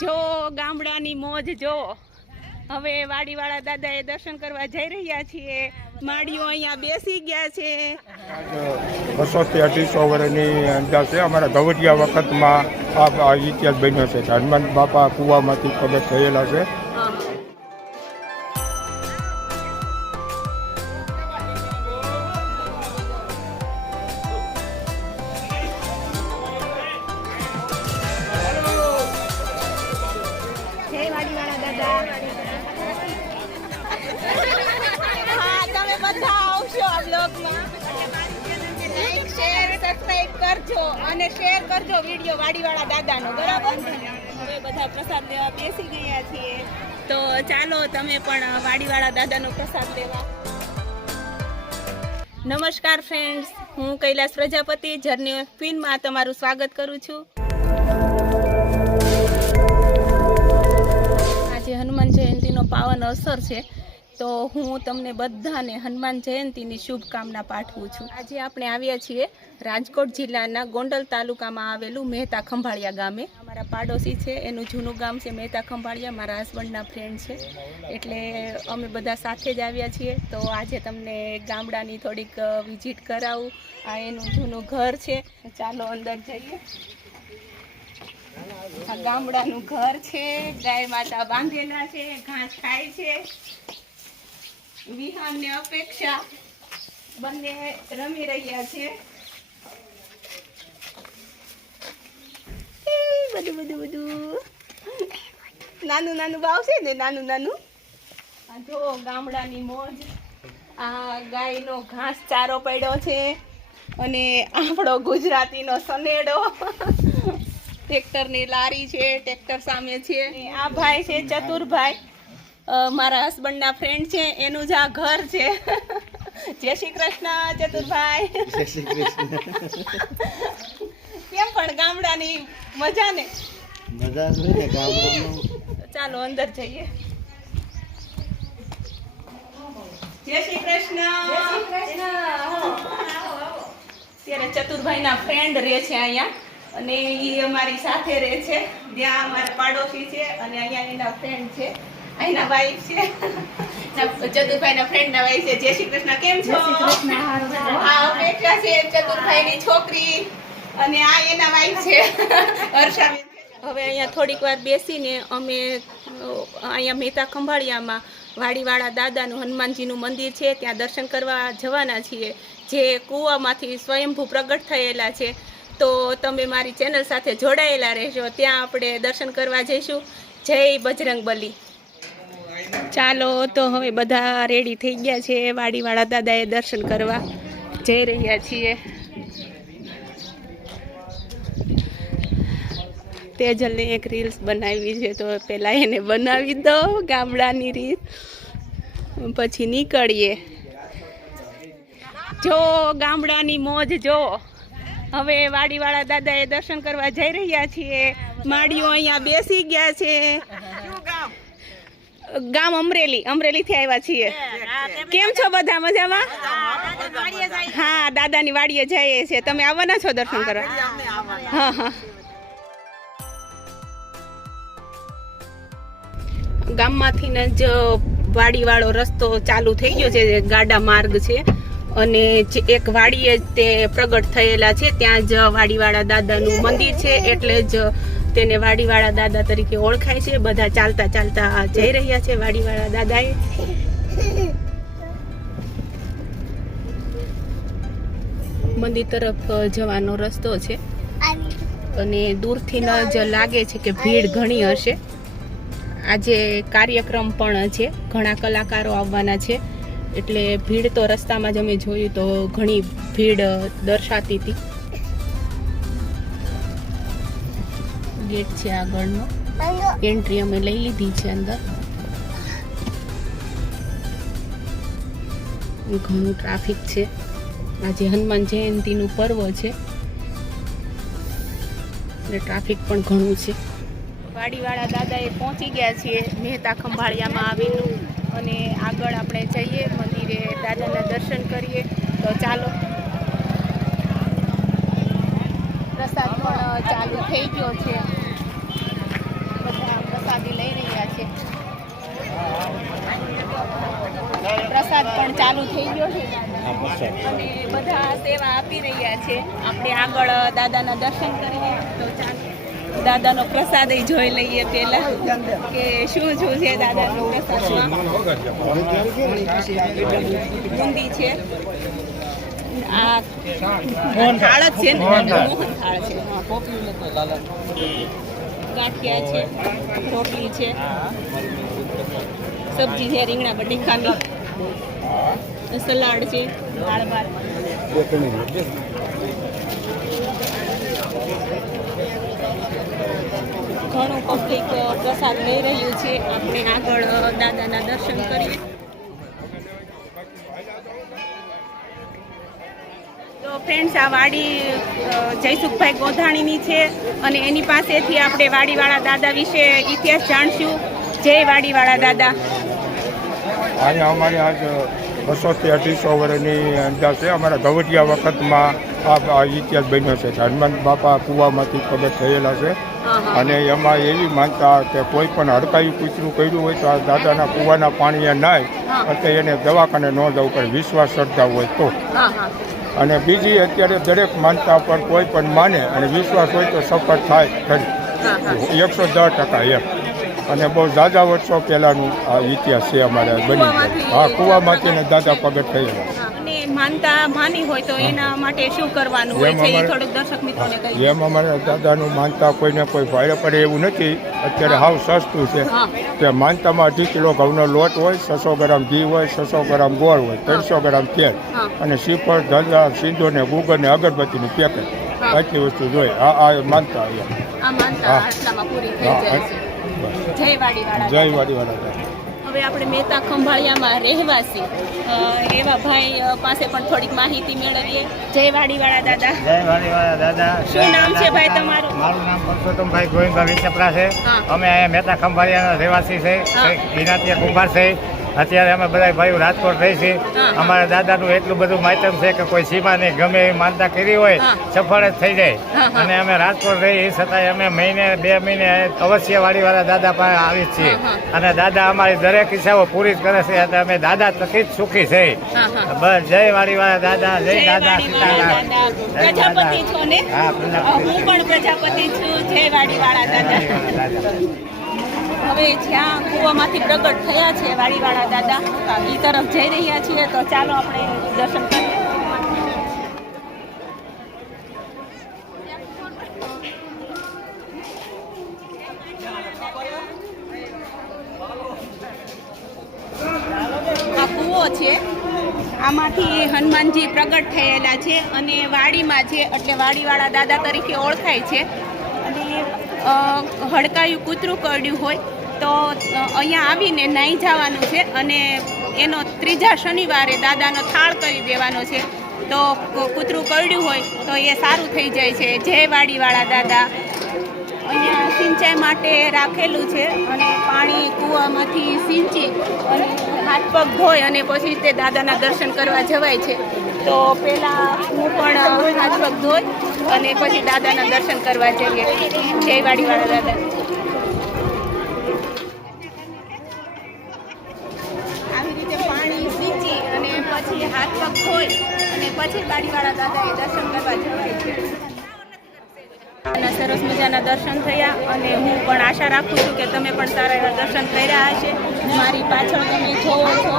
જો ગામડાની મોજ જો હવે વાડીવાળા દાદાએ દર્શન કરવા જઈ રહ્યા છીએ. માળીઓ અહીંયા બેસી ગયા છે. 200 થી 250 વર્ષની અંદાજ છે. અમારા ગવટિયા વખતમાં આ ઇતિહાસ બન્યો છે. હનુમાન બાપા કુવામાંથી પ્રગટ થયેલા છે. કરજો અને શેર કરજો વિડીયો વાડીવાળા દાદાનો, બરાબર? હવે બધા પ્રસાદ લેવા બેસી ગયા છીએ, તો ચાલો તમે પણ વાડીવાળા દાદાનો પ્રસાદ લેવા. નમસ્કાર ફ્રેન્ડ્સ, હું કૈલાસ પ્રજાપતિ જર્ની ઓફ ક્વીનમાં તમારું સ્વાગત કરું છું. આજે હનુમાન જયંતિનો પાવન અવસર છે, તો હું તમને બધાને હનુમાન જયંતિની શુભકામના પાઠવું છું. આજે આપણે આવ્યા છીએ રાજકોટ જિલ્લાના ગોંડલ તાલુકામાં આવેલું મહેતા ખંભાળિયા ગામે. અમારા પાડોશી છે, એનું જૂનું ગામ છે મહેતા ખંભાળિયા, મારા હસબન્ડના ફ્રેન્ડ છે, એટલે અમે બધા સાથે જ આવ્યા છીએ. તો આજે તમને ગામડાની થોડીક વિઝિટ કરાવું. આ એનું જૂનું ઘર છે, ચાલો અંદર જઈએ. આ ગામડાનું ઘર છે, ગાય માતા બાંધેલા છે, ઘાસ ખાય છે. વિહાનની અપેક્ષા બંને રમી રહ્યા છે. બધું નાનું નાનું ભાવ છે ને, નાનું નાનું. આ જો ગામડાની મોજ. આ ગાયનો ઘાસ ચારો પડ્યો છે અને આપણો ગુજરાતીનો સનેડો. ટ્રેક્ટરની લારી છે, ટ્રેક્ટર સામે છે. આ ભાઈ છે ચતુરભાઈ, મારા હસબન્ડના ફ્રેન્ડ છે, એનું જ આ ઘર છે. જય શ્રી કૃષ્ણ ચતુરભાઈ. જય શ્રી કૃષ્ણ. કેમ પણ ગામડાની મજા ને? મજા છે ને ગામડાનું. ચાલો અંદર જઈએ. જય શ્રી કૃષ્ણ. ત્યારે ચતુરભાઈના ફ્રેન્ડ રહે છે અહીંયા, અને એ અમારી સાથે રહે છે. ત્યાં અમારા પાડોશી છે અને અહીંયા એના ફ્રેન્ડ છે. અહીંના વાઈફ છે, ચતુરભાઈના ફ્રેન્ડના વાઈફ છે. જય શ્રી કૃષ્ણ. કેમ છો? આ અપેક્ષા છે ચતુરભાઈની છોકરી, અને આ એના વાઈફ છે હર્ષાબેન. હવે અહીંયા થોડીક વાર બેસીને અમે અહીંયા મહેતા ખંભાળિયામાં વાડીવાળા દાદાનું હનુમાનજીનું મંદિર છે, ત્યાં દર્શન કરવા જવાના છીએ, જે કૂવામાંથી સ્વયંભૂ પ્રગટ થયેલા છે. તો તમે મારી ચેનલ સાથે જોડાયેલા રહેશો. ત્યાં આપણે દર્શન કરવા જઈશું. જય બજરંગબલી. ચાલો, તો હવે બધા રેડી થઈ ગયા છે. વાડીવાળા દાદાએ દર્શન કરવા જઈ રહ્યા છીએ. તેજલને એક રીલ્સ બનાવી છે, તો પહેલાં એને બનાવી દો ગામડાની રીત, પછી નીકળીએ. જો ગામડાની મોજ જો હવે વાડીવાળા દાદાએ દર્શન કરવા જઈ રહ્યા છીએ. માળીઓ અહીંયા બેસી ગયા છે. ગામ અમરેલીથી આવ્યા છીએ. કેમ છો બધા? મજામાં? હા, દાદાની વાડીએ જઈએ છે. તમે આવવાના છો દર્શન કરવા? હા હા. ગામમાંથી જ વાડીવાળો રસ્તો ચાલુ થઈ ગયો છે, ગાડા માર્ગ છે, અને એક વાડીએ તે પ્રગટ થયેલા છે. ત્યાં જ વાડીવાળા દાદાનું મંદિર છે, એટલે જ તેને વાડીવાળા દાદા તરીકે ઓળખાય છે. બધા ચાલતા ચાલતા જઈ રહ્યા છે વાડીવાળા દાદાએ. મંદિર તરફ જવાનો રસ્તો છે, અને દૂરથી જ લાગે છે કે ભીડ ઘણી હશે. આજે કાર્યક્રમ પણ છે, ઘણા કલાકારો આવવાના છે, એટલે ભીડ તો રસ્તામાં જ અમે જોયું તો ઘણી ભીડ દર્શાતી હતી. ગેટ છે આગળનો, એન્ટ્રી અમે લઈ લીધી છે. અંદર ઘણું ટ્રાફિક છે. આજે હનુમાન જયંતિનું પર્વ છે, એટલે ટ્રાફિક પણ ઘણું છે. વાડીવાળા દાદાએ પહોંચી ગયા છીએ મહેતા ખંભાળિયામાં આવેલું, અને આગળ આપણે જઈએ મંદિરે, દાદાના દર્શન કરીએ. તો ચાલો. પ્રસાદ પણ ચાલુ થઈ ગયો છે. બધા પ્રસાદ પણ ચાલુ થઈ ગયો છે અને બધા સેવા આપી રહ્યા છે. આપણે આગળ દાદાના દર્શન કરીએ તો ચાલો દાદાનો પ્રસાદ જોઈ લઈએ પેલા કે શું શું છે દાદાનો પ્રસાદમાં. બુંદી છે, આ થાળ જ છે ને, મોહન થાળ છે, ગાંઠિયા છે, રોટલી છે, સબ્જી છે, રીંગણા બટેકાની, સલાડ છે, દાળ ભાત. ઘણું પબ્લિક પ્રસાદ લઈ રહ્યું છે. આપણે આગળ દાદાના દર્શન કરીએ. તો ફ્રેન્ડ્સ, આ વાડી જયસુખભાઈ ગોધાણીની છે અને એની પાસેથી આપણે વાડીવાળા દાદા વિશે ઇતિહાસ જાણશું. જય વાડીવાળા દાદા. અહીંયા અમારી આજ 200 થી 250 વર્ષની અંદાજ છે. અમારા ગવટિયા વખતમાં આ ઇતિહાસ બન્યો છે. હનુમાન બાપા કૂવામાંથી પ્રગટ થયેલા છે અને એમાં એવી માનતા કે કોઈ પણ હડકાયું કૂતરું કર્યું હોય તો આ દાદાના કૂવાના પાણી નાય એટલે એને દવાખાને ન જવું પડે, વિશ્વાસ શ્રદ્ધા હોય તો. અને બીજી અત્યારે દરેક માનતા પર કોઈ પણ માને અને વિશ્વાસ હોય તો સફળ થાય ખરી, 110% એમ. અને બહુ ઝાઝા વર્ષો પહેલાંનું આ ઇતિહાસ છે અમારે બની ગયો. હા, કૂવામાંથી દાદા પ્રગટ થયેલા. અને માનતા માની હોય તો એના માટે શું કરવાનું હોય છે એ થોડુંક દર્શક મિત્રોને કહીએ. એમ અમારા દાદાનું માનતા કોઈને કોઈ ભાડે પડે એવું નથી. અત્યારે હાવ સસ્તું છે કે માનતામાં 2 કિલો ઘઉંનો લોટ હોય, 600 ગ્રામ ઘી હોય, 600 ગ્રામ ગોળ હોય, 300 ગ્રામ તેલ અને શ્રીફળ, ધજા, સિંદૂર ને ગુગળ ને અગરબત્તીની પેકેટ, આટલી વસ્તુ જોઈએ. આ માનતા આ માનતા આટલામાં પૂરી થઈ જાય છે. જય વાડીવાળા. જય વાડીવાળા. હવે આપણે મહેતા ખંભાળિયામાં રહેવાસી એવા ભાઈ પાસે પણ થોડીક માહિતી મેળવીએ. જય વાડીવાળા દાદા. જય વાડીવાળા દાદા. શું નામ છે ભાઈ તમારું? મારું નામ પરસોત્તમભાઈ ગોવિંદભાઈ વિસપરા છે. અમે અહીંયા મહેતા ખંભાળિયાના રહેવાસી છે, વિનાતીય કુંભાર છે. અત્યારે અમે બધા ભાઈઓ રાજકોટ રહી છીએ. અમારા દાદાનું એટલું બધું માધ્યમ છે કે કોઈ સીમાને ગમે એવી માનતા કરી હોય સફળ જ થઈ જાય. અને અમે રાજકોટ રહી એ છતાંય અમે મહિને 2 મહિને અવશ્ય વાડીવાળા દાદા પાસે આવી જ છીએ અને દાદા અમારી દરેક ઈચ્છાઓ પૂરી જ કરે છે. એટલે અમે દાદા થકી જ સુખી છે. બસ જય વાડીવાળા દાદા. જય દાદા. પ્રજાપતિ છો ને? હું પણ પ્રજાપતિ છું. જય વાડીવાળા દાદા. હવે જ્યાં કૂવામાંથી પ્રગટ થયા છે વાડીવાળા દાદા એ તરફ જઈ રહ્યા છીએ. તો ચાલો આપણે દર્શન કરીએ. આ કૂવો છે, આમાંથી હનુમાનજી પ્રગટ થયેલા છે અને વાડીમાં છે એટલે વાડીવાળા દાદા તરીકે ઓળખાય છે. અને હડકાયું કૂતરું કરડ્યું હોય તો અહીંયા આવીને નાહી જવાનું છે અને એનો 3જા શનિવારે દાદાનો થાળ કરી દેવાનો છે. તો કૂતરું કરડ્યું હોય તો એ સારું થઈ જાય છે. જય વાડીવાળા દાદા. અહીંયા સિંચાઈ માટે રાખેલું છે અને પાણી કૂવામાંથી સિંચી અને હાથ પગ ધોઈ અને પછી તે દાદાના દર્શન કરવા જવાય છે. તો પહેલાં હું પણ હાથ પગ ધોઈ અને પછી દાદાના દર્શન કરવા જઈએ. જય વાડીવાળા દાદા. આવી રીતે પાણી સિંચી અને પછી હાથ પગ ધોઈ અને પછી વાડીવાળા દાદાએ દર્શન કરવા જવાય છે. સરસ મજાના દર્શન થયા અને હું પણ આશા રાખું છું કે તમે પણ સારા એવા દર્શન કર્યા હશે. મારી પાછળ તમે જોવો છો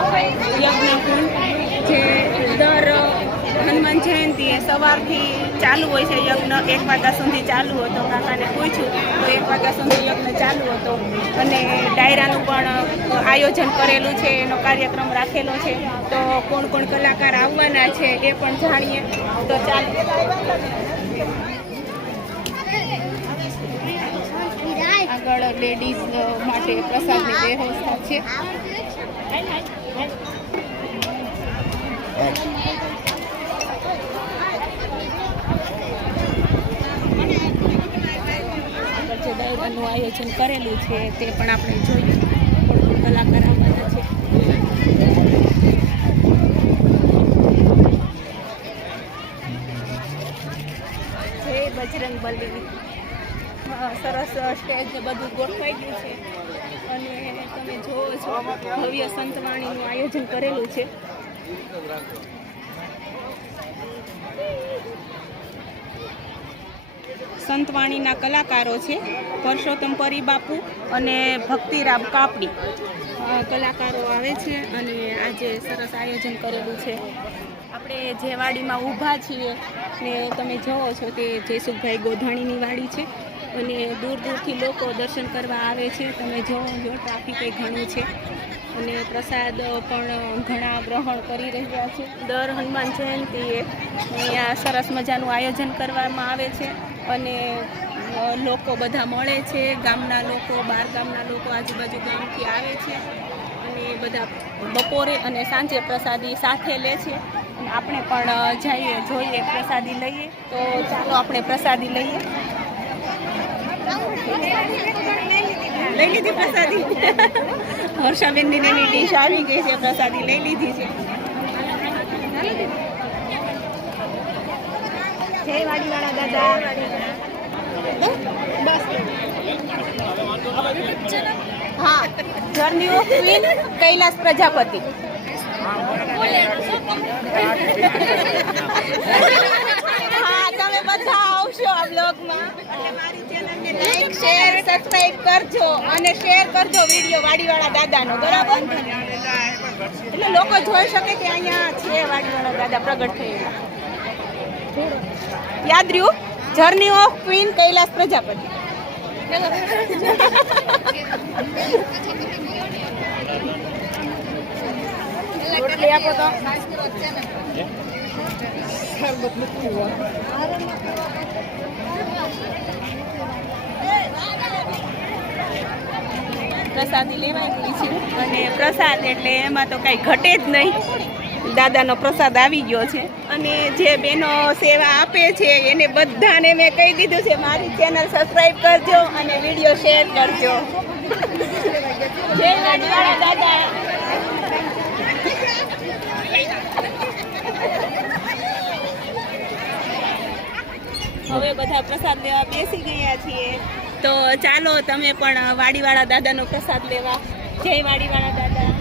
યજ્ઞકુંડ, જે દર હનુમાન જયંતિ સવારથી ચાલુ હોય છે યજ્ઞ. 1 વાગ્યા સુધી ચાલુ હતો. કાકાને પૂછ્યું તો 1 વાગ્યા સુધી યજ્ઞ ચાલુ હતો અને ડાયરાનું પણ આયોજન કરેલું છે, એનો કાર્યક્રમ રાખેલો છે. તો કોણ કોણ કલાકાર આવવાના છે એ પણ જાણીએ. તો ચાલો. આગળ લેડીઝ માટે પ્રસાદની વ્યવસ્થા છે. જે ડાયરાનું આયોજન કરેલું છે તે પણ આપણે જોઈએ. કલાકાર આવવાના છે. જય બજરંગ બલી. સરસ સ્ટેજ બધું ગોઠવાઈ ગયું છે. અને તમે જોવો છો ભવ્ય સંતવાણીનું આયોજન કરેલું છે. સંતવાણીના કલાકારો છે પરસોત્તમ પરિબાપુ અને ભક્તિરામ કાપડી કલાકારો આવે છે અને આજે સરસ આયોજન કરેલું છે. આપણે જે વાડીમાં ઊભા છીએ ને તમે જોવો છો તે જયસુખભાઈ ગોધાણીની વાડી છે અને દૂર દૂરથી લોકો દર્શન કરવા આવે છે. તમે જોવો છો ટ્રાફિક ઘણું છે અને પ્રસાદ પણ ઘણા ગ્રહણ કરી રહ્યા છે. દર હનુમાન જયંતિએ અહીંયા સરસ મજાનું આયોજન કરવામાં આવે છે અને લોકો બધા મળે છે. ગામના લોકો, બહાર ગામના લોકો, આજુબાજુ ગામથી આવે છે અને બધા બપોરે અને સાંજે પ્રસાદી સાથે લે છે. આપણે પણ જઈએ, જોઈએ, પ્રસાદી લઈએ. તો ચાલો આપણે પ્રસાદી લઈએ. લઈ લીધી પ્રસાદી. હર્ષાબેનની એની ડીશ આવી ગઈ છે, પ્રસાદી લઈ લીધી છે. જય વાડીવાળા દાદા. હા, journey of queen Kailash Prajapati. હા, તમે બધા આવશો આ બ્લોગમાં. મારી ચેનલને લાઈક, શેર, સબસ્ક્રાઇબ કરજો અને શેર કરજો વિડીયો વાડીવાળા દાદાનો, બરાબર? એટલે લોકો જોઈ શકે કે અહીંયા છે વાડીવાળા દાદા પ્રગટ થયેલા. યાદ રહ્યું? Journey of queen Kailash Prajapati. રોટલી આપો તો. પ્રસાદી લેવાઈ ગઈ છે અને પ્રસાદ એટલે એમાં તો કઈ ઘટે જ નહીં. દાદાનો પ્રસાદ આવી ગયો છે અને જે બહેનો સેવા આપે છે એને બધાને મેં કહી દીધું છે મારી ચેનલ સબસ્ક્રાઇબ કરજો અને વિડીયો શેર કરજો. જય વાડીવાળા દાદા. હવે બધા પ્રસાદ લેવા બેસી ગયા છીએ. તો ચાલો તમે પણ વાડીવાળા દાદાનો પ્રસાદ લેવા. જય વાડીવાળા દાદા.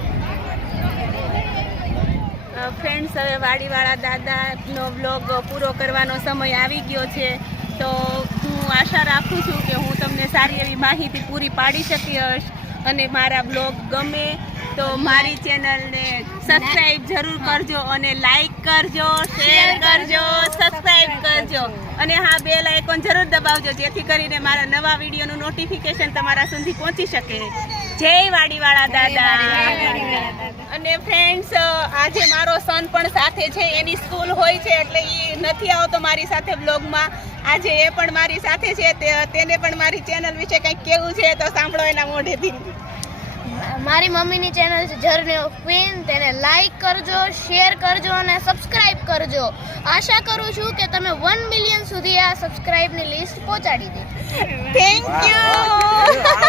ફ્રેન્ડ્સ, હવે વાડીવાળા દાદાનો બ્લોગ પૂરો કરવાનો સમય આવી ગયો છે. તો હું આશા રાખું છું કે હું તમને સારી એવી માહિતી પૂરી પાડી શકીશ અને મારા બ્લોગ ગમે તો મારી ચેનલને સબસ્ક્રાઈબ જરૂર કરજો અને લાઈક કરજો, શેર કરજો, સબસ્ક્રાઈબ કરજો અને હા, બેલ આઇકોન જરૂર દબાવજો જેથી કરીને મારા નવા વિડીયોનું નોટિફિકેશન તમારા સુધી પહોંચી શકે. જય વાડીવાળા દાદા. અને ફ્રેન્ડ્સ, આજે મારો સન પણ સાથે છે. એની સ્કૂલ હોય છે એટલે એ નથી આવતો મારી સાથે બ્લોગમાં. આજે એ પણ મારી સાથે છે. તેને પણ મારી ચેનલ વિશે કંઈક કેવું છે તો સાંભળો એના મોઢેથી. મારી મમ્મીની ચેનલ છે જર્ની ઓફ ક્વીન. તેને લાઈક કરજો, શેર કરજો અને સબસ્ક્રાઇબ કરજો. આશા કરું છું કે તમે 1 મિલિયન સુધી આ સબસ્ક્રાઇબની લિસ્ટ પહોંચાડી દે. Thank you.